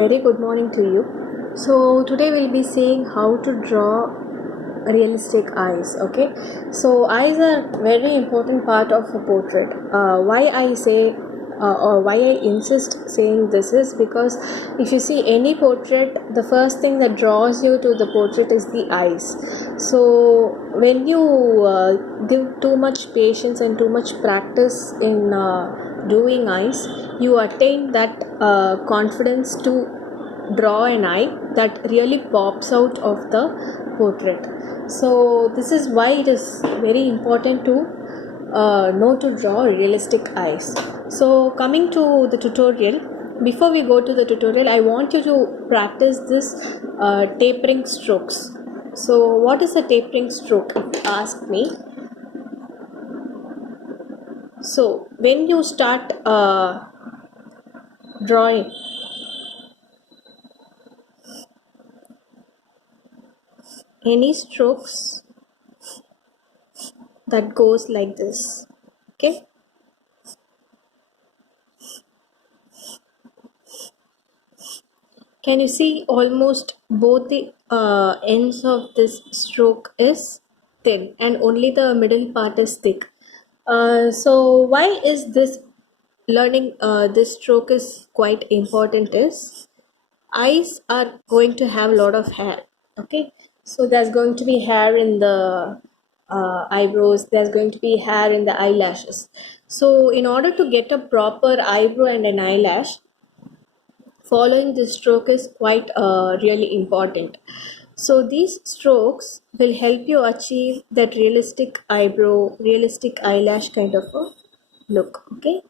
Very good morning to you. So today we'll be seeing how to draw realistic eyes. Okay, so eyes are very important part of a portrait. Why I say or why I insist saying this is because if you see any portrait, the first thing that draws you to the portrait is the eyes. So when you give too much patience and too much practice in doing eyes, you attain that confidence to draw an eye that really pops out of the portrait. So this is why it is very important to know to draw realistic eyes. So coming to the tutorial, before we go to the tutorial, I want you to practice this tapering strokes. So what is a tapering stroke, if you ask me? So when you start drawing any strokes that goes like this, okay, can you see almost both the ends of this stroke is thin and only the middle part is thick. So why is this learning this stroke is quite important is eyes are going to have a lot of hair. Okay, so there's going to be hair in the eyebrows, there's going to be hair in the eyelashes. So in order to get a proper eyebrow and an eyelash, following this stroke is quite really important. So these strokes will help you achieve that realistic eyebrow, realistic eyelash kind of a look. Okay,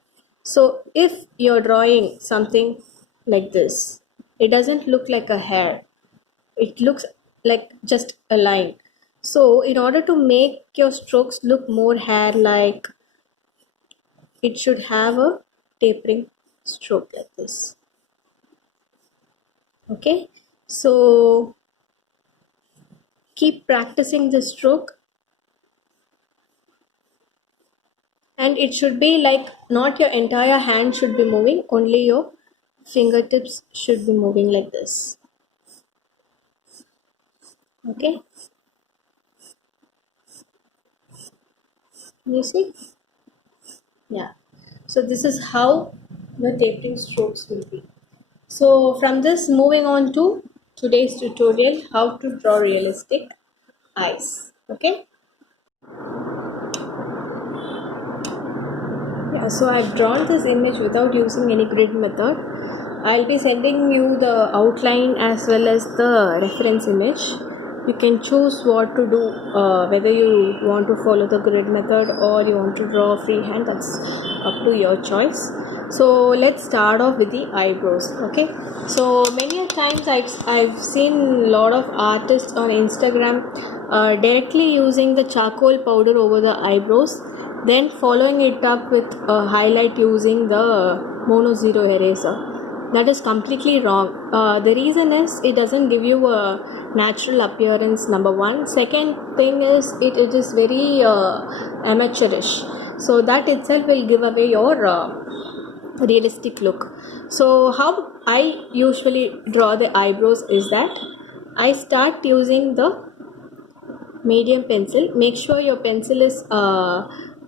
so if you're drawing something like this, it doesn't look like a hair, it looks like just a line. So in order to make your strokes look more hair like, it should have a tapering stroke like this. Okay, so keep practicing the stroke, and it should be like not your entire hand should be moving, only your fingertips should be moving like this. Okay, you see? Yeah, so this is how the tapering strokes will be. So from this, moving on to today's tutorial, how to draw realistic eyes. Okay, yeah, so I've drawn this image without using any grid method. I'll be sending you the outline as well as the reference image. You can choose what to do, whether you want to follow the grid method or you want to draw freehand, that's up to your choice. So let's start off with the eyebrows. Okay, so many a times I've seen a lot of artists on Instagram directly using the charcoal powder over the eyebrows, then following it up with a highlight using the mono zero eraser. That is completely wrong. The reason is it doesn't give you a natural appearance, number one. Second thing is it is very amateurish, so that itself will give away your realistic look. So how I usually draw the eyebrows is that I start using the medium pencil. Make sure your pencil is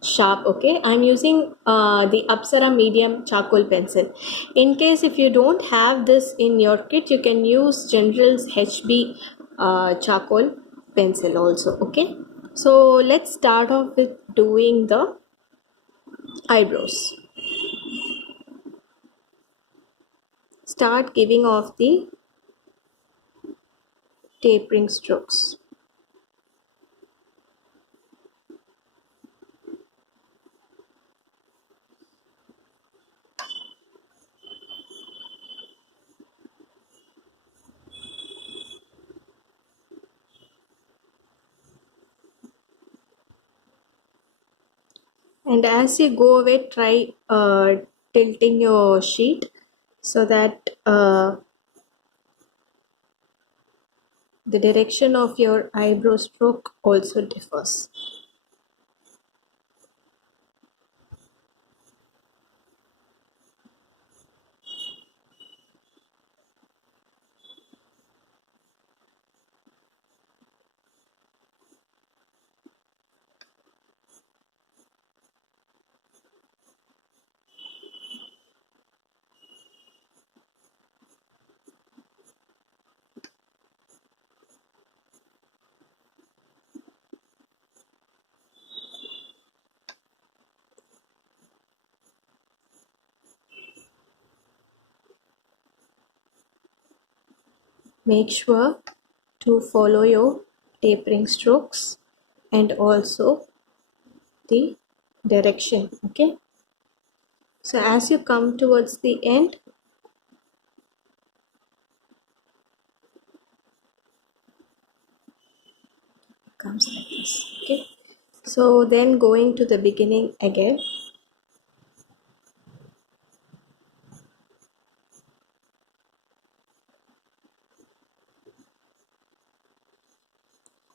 sharp. Okay, I'm using the Apsara medium charcoal pencil. In case if you don't have this in your kit, you can use General's HB charcoal pencil also. Okay, so let's start off with doing the eyebrows. Start giving off the tapering strokes. And as you go away, try tilting your sheet so that the direction of your eyebrow stroke also differs. Make sure to follow your tapering strokes and also the direction. Okay, so as you come towards the end, comes like this. Okay, so then going to the beginning again.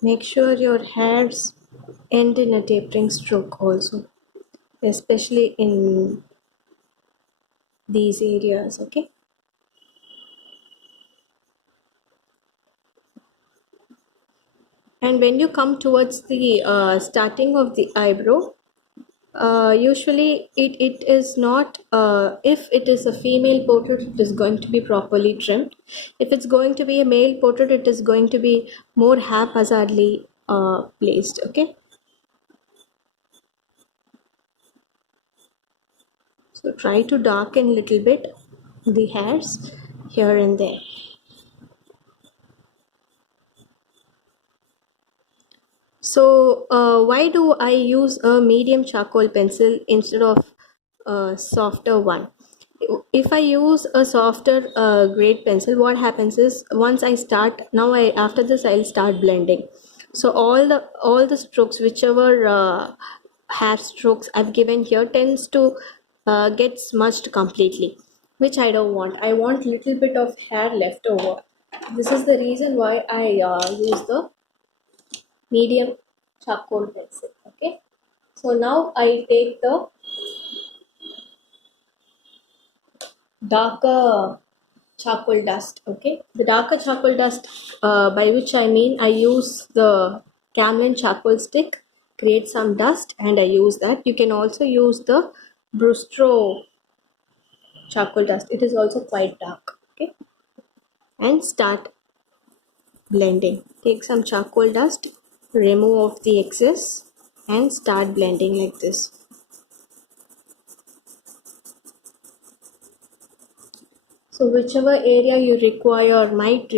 Make sure your hairs end in a tapering stroke also, especially in these areas. Okay, and when you come towards the starting of the eyebrow, usually it is not, if it is a female portrait, it is going to be properly trimmed. If it's going to be a male portrait, it is going to be more haphazardly placed. Okay, so try to darken a little bit the hairs here and there. So why do I use a medium charcoal pencil instead of a softer one? If I use a softer grade pencil, what happens is once I start, now I after this I'll start blending. So all the strokes, whichever hair strokes I've given here, tends to get smudged completely, which I don't want. I want little bit of hair left over. This is the reason why I use the medium charcoal pencil. Okay, so now I take the darker charcoal dust. Okay, the darker charcoal dust, by which I mean I use the Camlin charcoal stick, create some dust, and I use that. You can also use the Brustro charcoal dust, it is also quite dark. Okay, and start blending. Take some charcoal dust, remove off the excess, and start blending like this. So whichever area you require might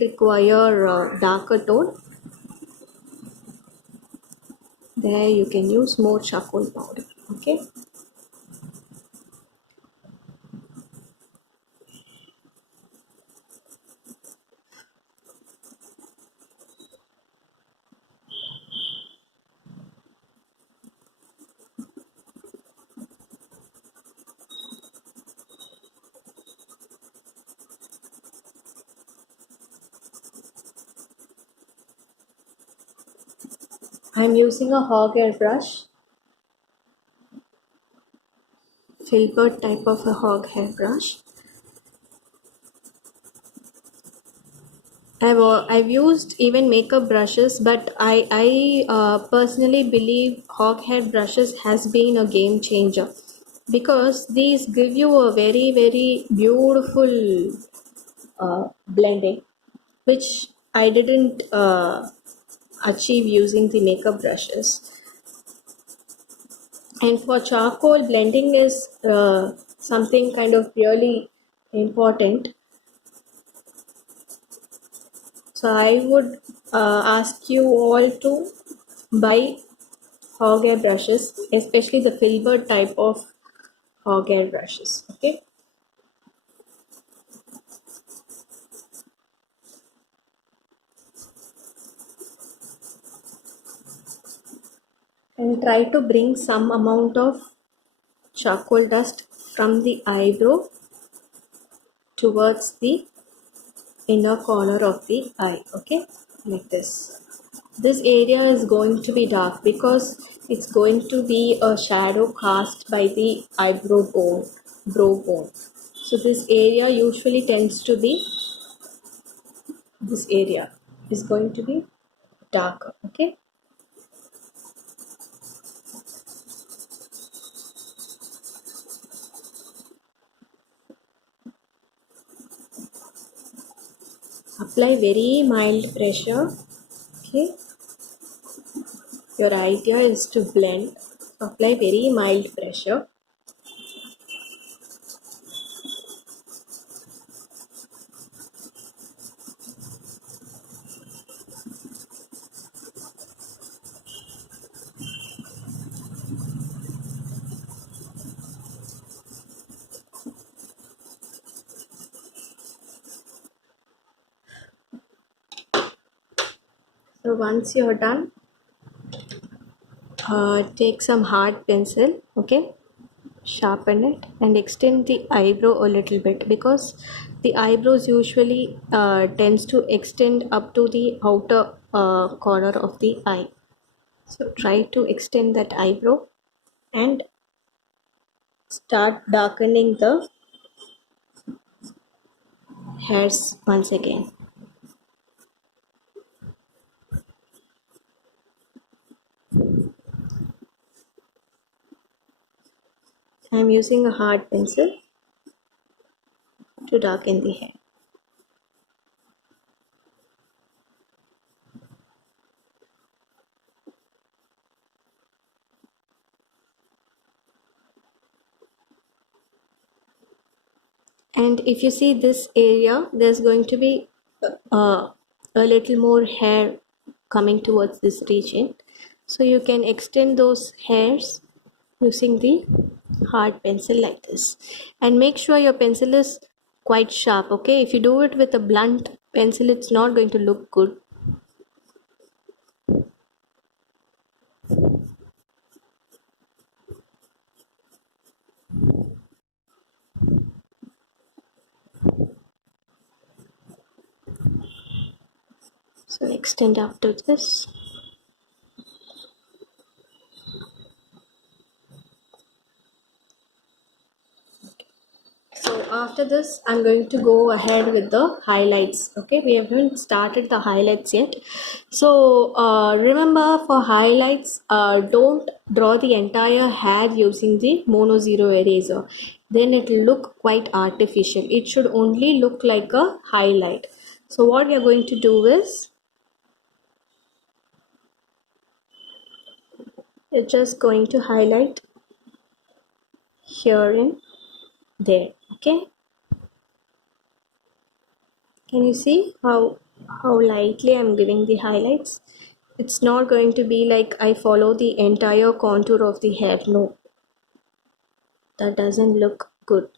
require darker tone, there you can use more charcoal powder. Okay. I'm using a hog hair brush, filbert type of a hog hair brush. I've used even makeup brushes, but I personally believe hog hair brushes has been a game changer, because these give you a very beautiful blending, which I didn't achieve using the makeup brushes. And for charcoal, blending is something kind of really important. So I would ask you all to buy hog hair brushes, especially the filbert type of hog hair brushes. Okay. And try to bring some amount of charcoal dust from the eyebrow towards the inner corner of the eye. Okay, like this area is going to be dark because it's going to be a shadow cast by the eyebrow bone, brow bone. So this area usually tends to be, this area is going to be darker. Okay, apply very mild pressure. Okay, your idea is to blend, apply very mild pressure. So once you're done, take some hard pencil, okay, sharpen it and extend the eyebrow a little bit, because the eyebrows usually tends to extend up to the outer corner of the eye. So try to extend that eyebrow and start darkening the hairs once again. I'm using a hard pencil to darken the hair. And if you see this area, there's going to be a little more hair coming towards this region. So you can extend those hairs using the hard pencil like this. And make sure your pencil is quite sharp, okay? If you do it with a blunt pencil, it's not going to look good. So extend after this. So after this, I'm going to go ahead with the highlights. Okay, we haven't started the highlights yet. So remember, for highlights, don't draw the entire hair using the mono zero eraser. Then it will look quite artificial. It should only look like a highlight. So what you're going to do is, you're just going to highlight here and there. Okay. Can you see how lightly I'm giving the highlights? It's not going to be like I follow the entire contour of the hair. No, that doesn't look good.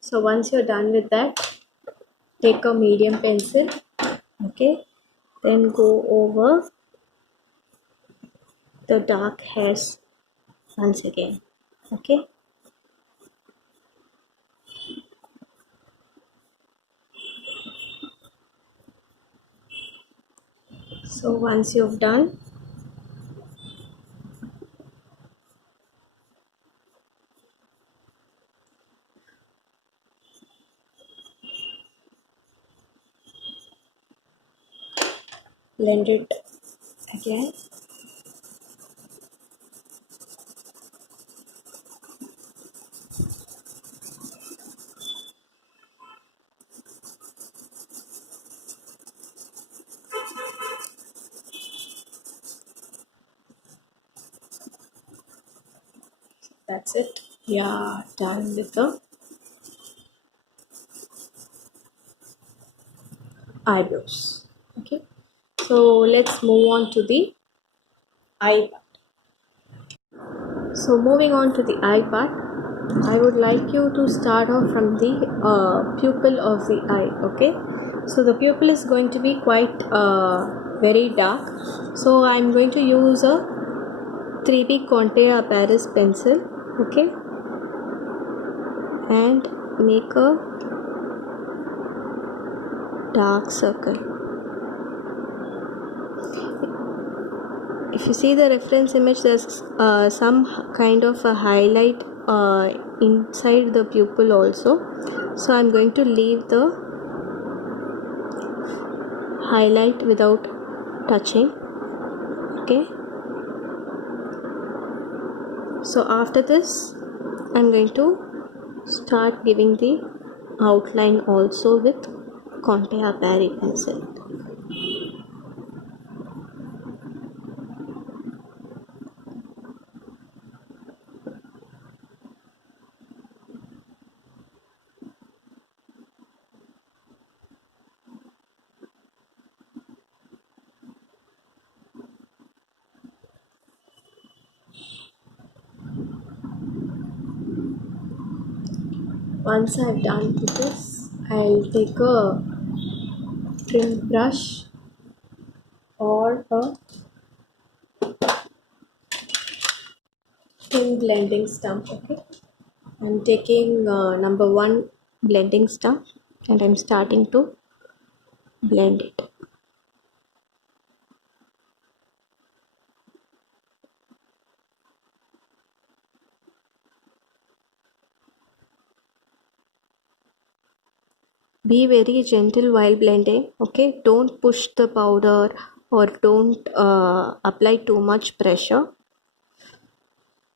So once you're done with that, take a medium pencil, okay, then go over the dark hairs once again, okay. So once you've done, blend it again. That's it. Yeah, done with the eyebrows. Okay. So let's move on to the eye part. So moving on to the eye part, I would like you to start off from the pupil of the eye. Okay. So the pupil is going to be quite very dark. So I'm going to use a 3B Conte a Paris pencil. Okay. And make a dark circle. If you see the reference image, there's some kind of a highlight inside the pupil also. So I'm going to leave the highlight without touching. Okay. So after this, I'm going to start giving the outline also with Conte a Paris pencil. Once I've done with this, I'll take a trim brush or a thin blending stump. Okay, I'm taking number one blending stump and I'm starting to blend it. Be very gentle while blending. Okay, don't push the powder or don't apply too much pressure.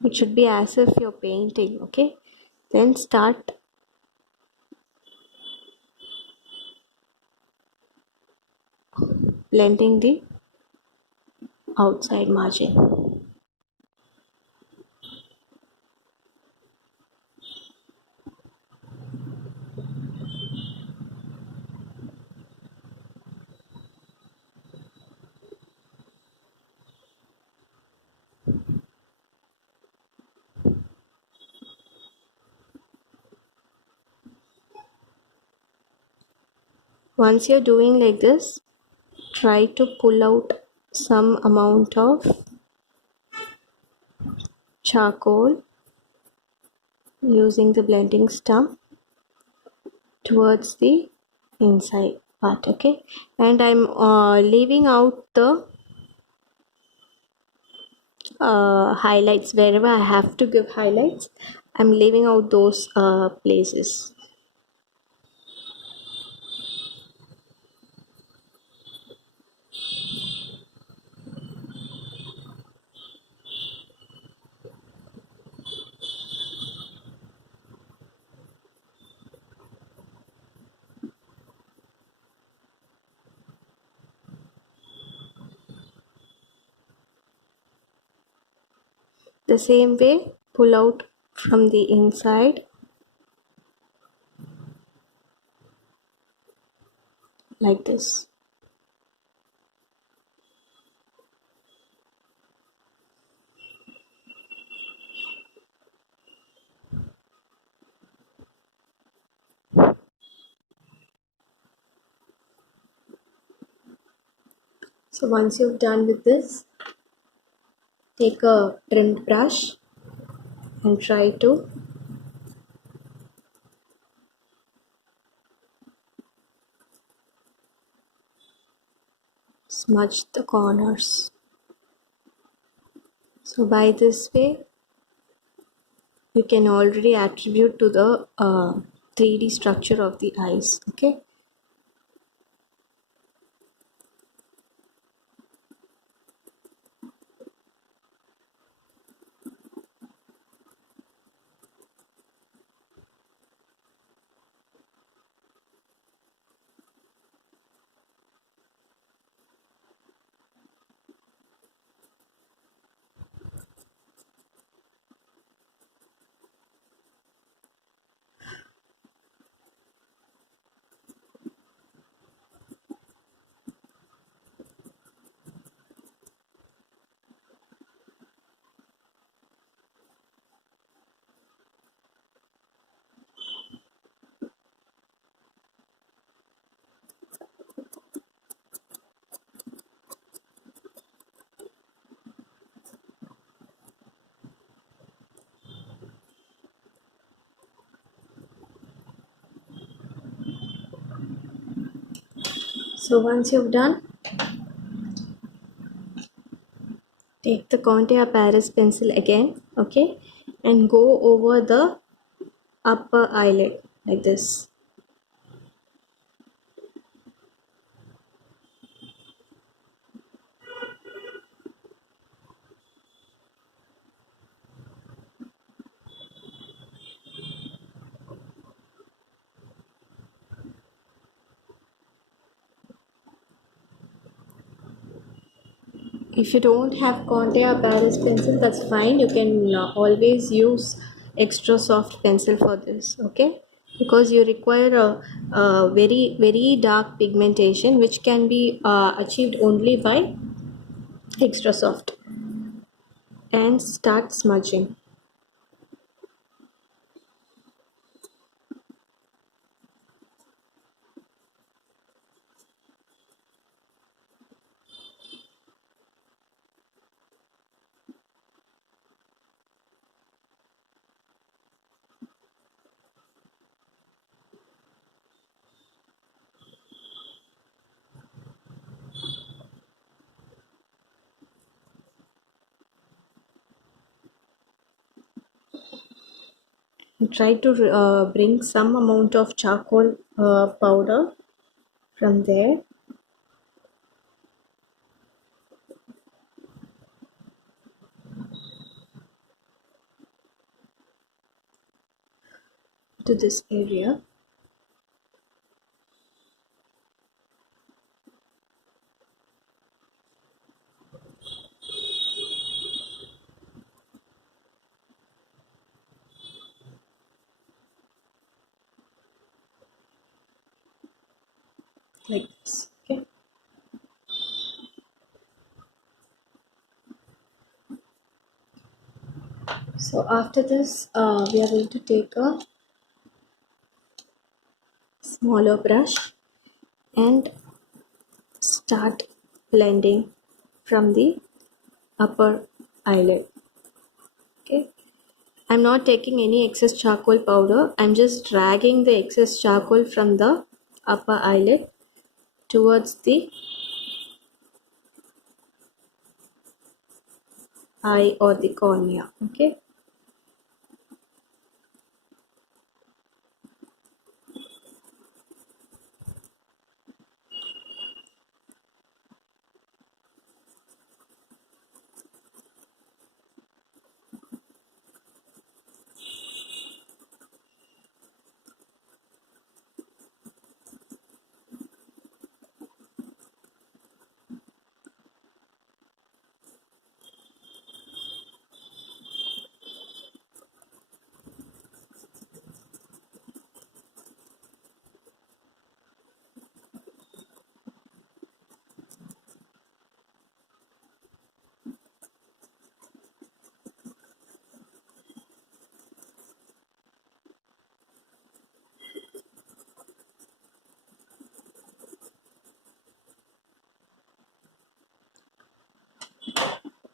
It should be as if you're painting. Okay, then start blending the outside margin. Once you're doing like this, try to pull out some amount of charcoal using the blending stump towards the inside part. Okay, and I'm leaving out the highlights wherever I have to give highlights. I'm leaving out those places. The same way, pull out from the inside like this. So once you've done with this, take a trimmed brush and try to smudge the corners. So by this way, you can already attribute to the 3D structure of the eyes. Okay. So once you've done, take the Conte Paris pencil again, okay, and go over the upper eyelid like this. If you don't have Conte or Paris pencil, that's fine. You can always use extra soft pencil for this, okay, because you require a very dark pigmentation which can be achieved only by extra soft. And start smudging. and try to bring some amount of charcoal powder from there. To this area. Like this. Okay. So after this, we are going to take a smaller brush and start blending from the upper eyelid. Okay. I'm not taking any excess charcoal powder. I'm just dragging the excess charcoal from the upper eyelid towards the eye or the cornea. Okay.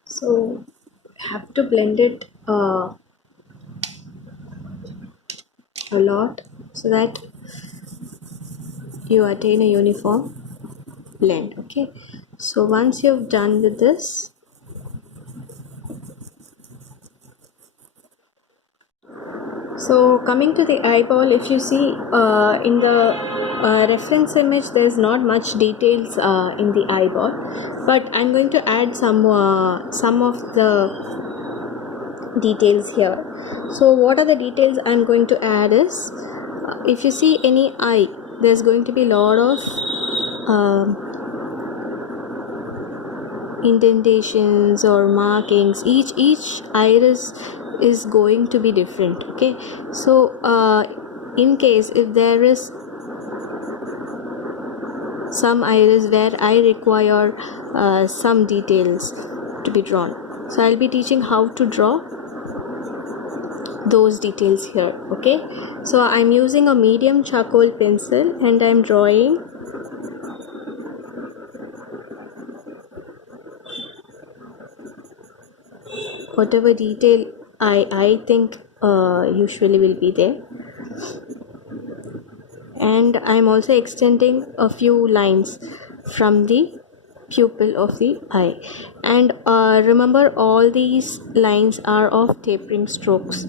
So have to blend it a lot so that you attain a uniform blend. Okay. So once you've done with this, so coming to the eyeball, if you see in the reference image, there's not much details in the eyeball, but I'm going to add some of the details here. So what are the details I'm going to add is, if you see any eye, there's going to be a lot of indentations or markings. Each iris is going to be different. Okay. So in case if there is some iris where I require some details to be drawn, so I'll be teaching how to draw those details here. Okay. So I'm using a medium charcoal pencil and I'm drawing whatever detail I think usually will be there, and I'm also extending a few lines from the pupil of the eye, and remember, all these lines are of tapering strokes.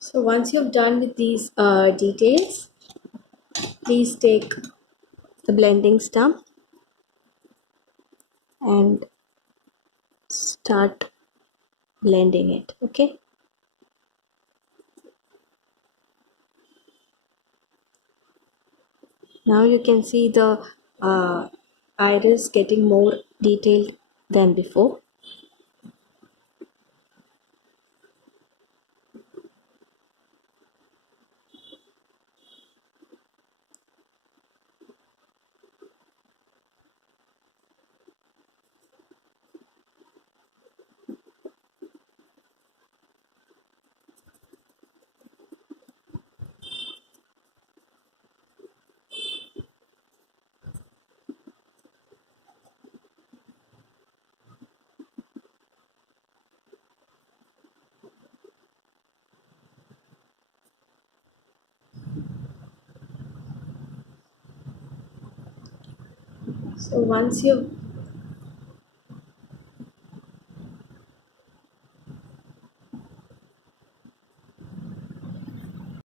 So once you've done with these details, please take the blending stump and start blending it. Okay. Now you can see the iris getting more detailed than before. So once you've